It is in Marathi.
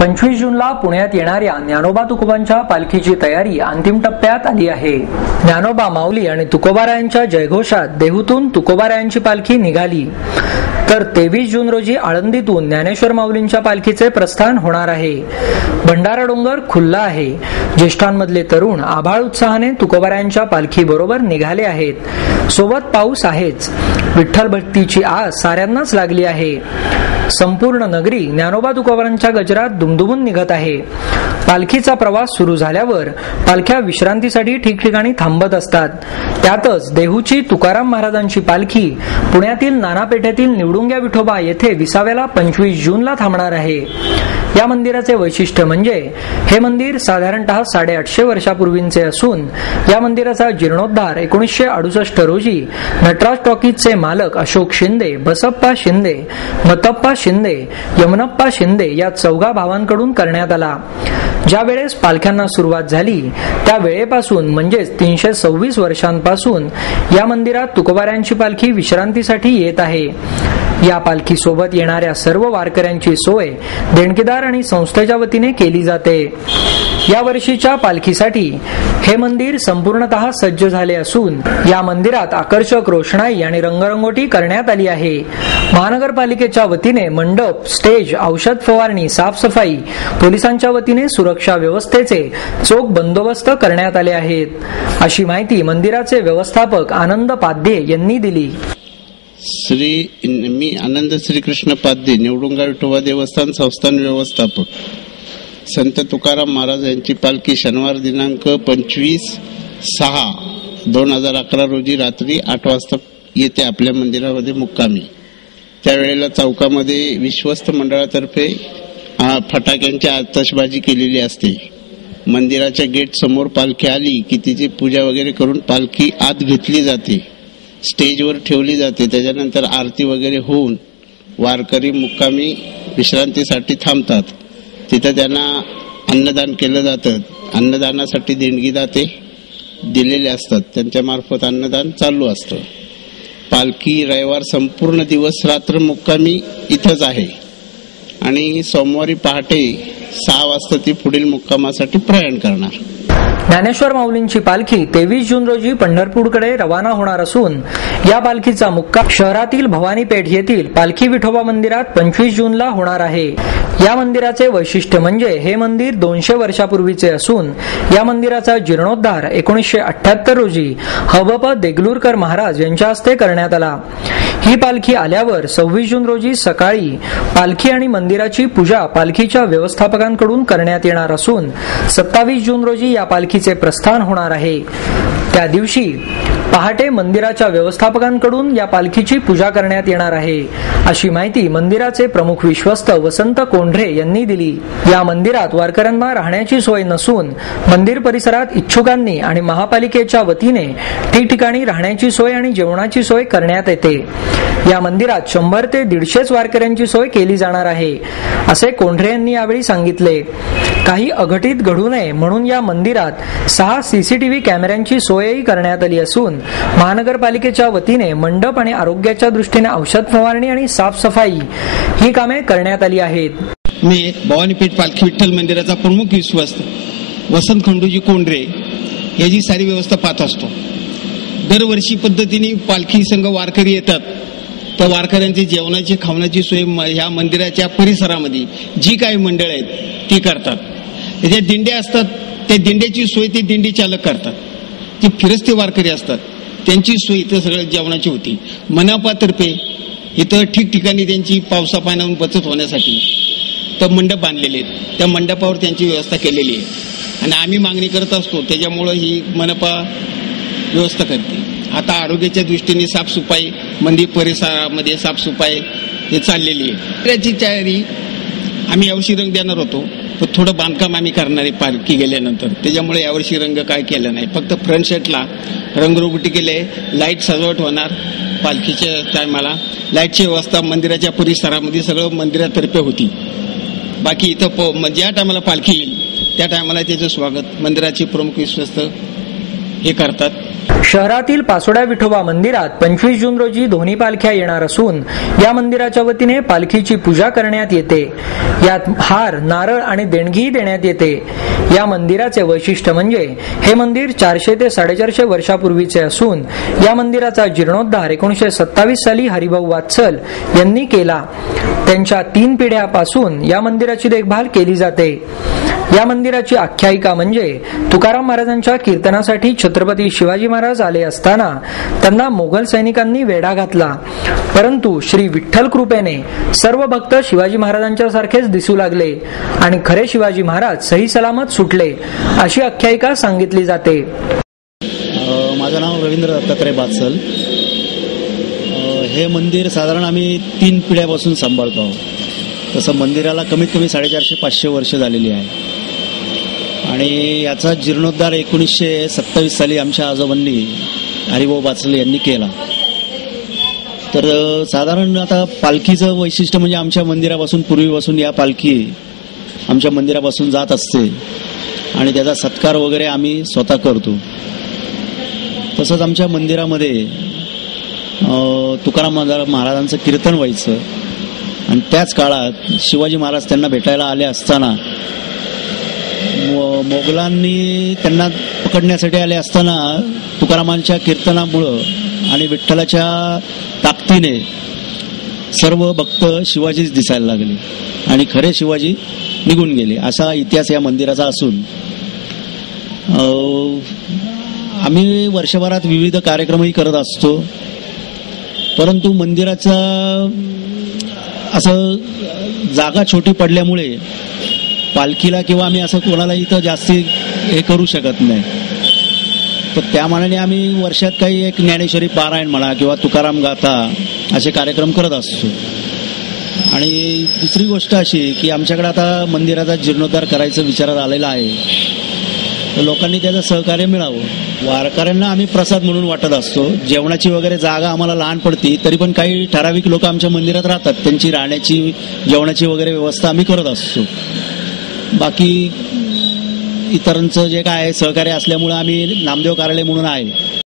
25 जूनला पुण्यात येणाऱ्या ज्ञानोबा तुकोबांच्या पालखीची तयारी अंतिम टप्प्यात आली आहे. ज्ञानोबा माऊली आणि तुकोबारायांच्या जयघोषात देहूतून तुकोबारायांची पालखी निघाली, तर 23 जून रोजी आळंदीतून ज्ञानेश्वर माऊलींच्या पालखीचे प्रस्थान होणार आहे. भंडारा डोंगर खुल्ला आहे. ज्येष्ठांमधले तरुण आभाळ उत्साहाने तुकोबारायांच्या पालखी बरोबर निघाले आहेत. सोबत पाऊस आहेच. विठ्ठल भक्तीची आस साऱ्यांनाच लागली आहे. संपूर्ण नगरी ज्ञानोबा तुकोबारांच्या गजरात दुमदुमून निघत आहे. पालखीचा प्रवास सुरू झाल्यावर पालख्या विश्रांतीसाठी ठिकठिकाणी थांबत असतात. त्यातच देहूची तुकाराम महाराजांची पालखी पुण्यातील नाना पेठेतील निवडुंग्या विठोबा येथे विसाव्याला 25 जूनला थांबणार आहे. या मंदिराचे वैशिष्ट्य म्हणजे हे मंदिर साधारणतः 850 वर्षापूर्वींचे असून या मंदिराचा जीर्णोद्धार 1968 रोजी नटराज टॉकीजचे मालक अशोक शिंदे, बसप्पा शिंदे, मतप्पा शिंदे, यमनप्पा शिंदे या चौघा भावांकडून करण्यात आला. ज्या वेळेस पालख्यांना सुरुवात झाली त्या वेळेपासून म्हणजेच 326 वर्षांपासून या मंदिरात तुकोबारायांची पालखी विश्रांतीसाठी येत आहे. या पालखी सोबत येणाऱ्या सर्व वारकऱ्यांची सोय देणगीदार आणि संस्थेच्या वतीने केली जाते. या वर्षीच्या पालखीसाठी हे मंदिर संपूर्णतः सज्ज झाले असून या मंदिरात आकर्षक रोषणाई आणि रंगरंगोटी करण्यात आली आहे. महानगरपालिकेच्या वतीने मंडप, स्टेज, औषध फवारणी, साफसफाई, पोलिसांच्या वतीने सुरक्षा व्यवस्थेचे चोख बंदोबस्त करण्यात आले आहेत, अशी माहिती मंदिराचे व्यवस्थापक आनंद पाध्ये यांनी दिली. मी आनंद श्रीकृष्ण पाध्ये, निवडुंगा विठोबा देवस्थान संस्थान व्यवस्थापक. संत तुकाराम महाराज यांची पालखी शनिवार दिनांक 25/6/2011 रोजी रात्री 8 वाजता येथे आपल्या मंदिरामध्ये मुक्कामी. त्यावेळेला चौकामध्ये विश्वस्त मंडळातर्फे फटाक्यांची आतषबाजी केलेली असते. मंदिराच्या गेट समोर पालखी आली की तिची पूजा वगैरे करून पालखी आत घेतली जाते, स्टेजवर ठेवली जाते. त्याच्यानंतर आरती वगैरे होऊन वारकरी मुक्कामी विश्रांतीसाठी थांबतात. तिथं त्यांना अन्नदान केलं जातं. अन्नदानासाठी देणगीदाते दिलेले असतात, त्यांच्या मार्फत अन्नदान चालू असतं. पालखी रविवार संपूर्ण दिवस रात्र मुक्कामी इथंच आहे आणि सोमवारी पहाटे 6 वाजता ती पुढील मुक्कामासाठी प्रयाण करणार. ज्ञानेश्वर माऊलींची पालखी 23 जून रोजी पंढरपूरकडे रवाना होणार असून या पालखीचा मुक्काम शहरातील भवानी पेठ येथील पालखी विठोबा मंदिरात 25 जूनला होणार आहे. या मंदिराचे वैशिष्ट्य म्हणजे हे मंदिर 200 वर्षापूर्वीचे असून या मंदिराचा जीर्णोद्धार 1978 रोजी हबप देगलूरकर महाराज यांच्या हस्ते करण्यात आला. ही पालखी आल्यावर 26 जून रोजी सकाळी पालखी आणि मंदिराची पूजा पालखीच्या व्यवस्थापकांकडून करण्यात येणार असून 27 जून रोजी या पालखीचे प्रस्थान होणार आहे. त्या दिवशी पहाटे मंदिराच्या व्यवस्थापकांकडून या पालखीची पूजा करण्यात येणार आहे, अशी माहिती मंदिराचे प्रमुख विश्वस्त वसंत कोंढरे यांनी दिली. या मंदिरात वारकऱ्यांना राहण्याची सोय नसून मंदिर परिसरात इच्छुकांनी आणि महापालिकेच्या वतीने ठिकठिकाणी राहण्याची सोय आणि जेवणाची सोय करण्यात येते. या मंदिरात 100 ते 150 वारकऱ्यांची सोय केली जाणार आहे, असे कोंढरे यांनी यावेळी सांगितले. काही अघटित घडू नये म्हणून या मंदिरात 6 सीसीटीव्ही कॅमेऱ्यांची सोयही करण्यात आली असून महानगरपालिकेच्या वतीने मंडप आणि आरोग्याच्या दृष्टीने औषध फवारणी आणि साफसफाई ही कामे करण्यात आली आहेत. मी भवानीपेठ पालखी विठ्ठल मंदिराचा प्रमुख विश्वस्त वसंत खंडूजी कोंढरे याची सारी व्यवस्था पाहत असतो. दरवर्षी पद्धतीने पालखी संघ वारकरी येतात, त्या वारकऱ्यांची जेवणाची खावण्याची सोय ह्या मंदिराच्या परिसरामध्ये जी काही मंडळ आहेत ती करतात. ज्या दिंड्या असतात त्या दिंड्याची सोय ते दिंडी चालक करतात. जी फिरस्ते वारकरी असतात त्यांची सोय इथं सगळं जेवणाची होती. मनपातर्फे इथं ठिकठिकाणी त्यांची पावसा पाण्यावरून बचत होण्यासाठी तर मंडप बांधलेले आहेत. त्या मंडपावर त्यांची व्यवस्था केलेली आहे आणि आम्ही मागणी करत असतो, त्याच्यामुळं ही मनपा व्यवस्था करते. आता आरोग्याच्या दृष्टीने साफसफाई, मंदिर परिसरामध्ये साफसफाई हे चाललेली आहे. त्याची तयारी आम्ही यावर्षी रंग देणार होतो, पण थोडं बांधकाम आम्ही करणार आहे पालखी गेल्यानंतर, त्याच्यामुळे यावर्षी रंग काय केलं नाही. फक्त फ्रंट सेटला रंगरोगटी केले, लाईट सजावट होणार. पालखीच्या टायमाला लाईटची व्यवस्था मंदिराच्या परिसरामध्ये सगळं मंदिरातर्फे होती. बाकी इथं ज्या टायमाला पालखी येईल त्या टायमाला त्याचं स्वागत मंदिराचे प्रमुख विश्वस्त हे करतात. शहरातील पासोड्या विठोबा मंदिरात 25 जून रोजी दोन्ही पालख्या येणार असून या मंदिराच्या वतीने पालखीची पूजा करण्यात येते. यात हार, नारळ आणि देणगीही देण्यात येते. या मंदिराचे वैशिष्ट्य म्हणजे हे मंदिर 400 ते 450 वर्षापूर्वीचे असून या मंदिराचा जीर्णोद्धार 1927 साली हरिभाऊ वात्सल यांनी केला. त्यांच्या 3 पिढ्यापासून या मंदिराची देखभाल केली जाते. या मंदिराची आख्यायिका म्हणजे तुकाराम महाराजांच्या कीर्तनासाठी छत्रपती शिवाजी महाराज आले असताना त्यांना मोगल सैनिकांनी वेढा घातला, परंतु श्री विठ्ठल कृपेने सर्व भक्त शिवाजी महाराजांच्या सारखेच दिसू लागले आणि खरे शिवाजी महाराज सही सलामत सुटले, अशी आख्यायिका सांगितली जाते. माझं नाव रवींद्र दत्तात्रय बात्सल. हे मंदिर साधारण आम्ही 3 पिढ्यापासून सांभाळतो आहोत. तसं मंदिराला कमीत कमी 450-500 वर्ष झालेली आहे आणि याचा जीर्णोद्धार 1927 साली आमच्या आजोबांनी हरिभाऊ बात्सल यांनी केला. तर साधारण आता पालखीचं वैशिष्ट्य म्हणजे आमच्या मंदिरापासून पूर्वीपासून या पालखी आमच्या मंदिरापासून जात असते आणि त्याचा सत्कार वगैरे आम्ही स्वतः करतो. तसंच आमच्या मंदिरामध्ये तुकाराम महाराजांचं कीर्तन व्हायचं आणि त्याच काळात शिवाजी महाराज त्यांना भेटायला आले असताना मोगलांनी त्यांना पकडण्यासाठी आले असताना तुकारामांच्या कीर्तनामुळं आणि विठ्ठलाच्या ताकदीने सर्व भक्त शिवाजीच दिसायला लागले आणि खरे शिवाजी निघून गेले, असा इतिहास या मंदिराचा असून आम्ही वर्षभरात विविध कार्यक्रमही करत असतो. परंतु मंदिराचा असं जागा छोटी पडल्यामुळे पालखीला किंवा आम्ही असं कोणाला इथं जास्ती हे करू शकत नाही. तर त्या मानाने आम्ही वर्षात काही एक ज्ञानेश्वरी पारायण म्हणा किंवा तुकाराम गाथा असे कार्यक्रम करत असतो. आणि दुसरी गोष्ट अशी की आमच्याकडे आता मंदिराचा जीर्णोद्धार करायचं विचारात आलेला आहे, तर लोकांनी त्याचं सहकार्य मिळावं. वारकऱ्यांना आम्ही प्रसाद म्हणून वाटत असतो. जेवणाची वगैरे जागा आम्हाला लहान पडती, तरी पण काही ठराविक लोक आमच्या मंदिरात राहतात, त्यांची राहण्याची जेवणाची वगैरे व्यवस्था आम्ही करत असतो. बाकी इतरांचं जे काय सहकार्य असल्यामुळे आम्ही नामदेव कार्यालय म्हणून आहे